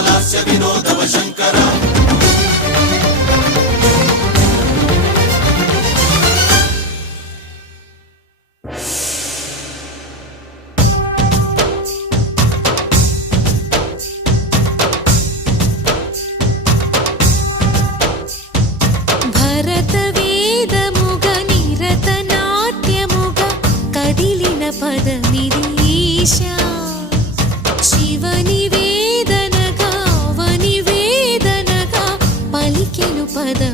లాస్య వినోదవ శంకర భరత వేదముగ నిరత నాట్యముగ కదిలిన పదమిది ఈశా శివని వేదనగా అవని వేదనగా పలికెను పదం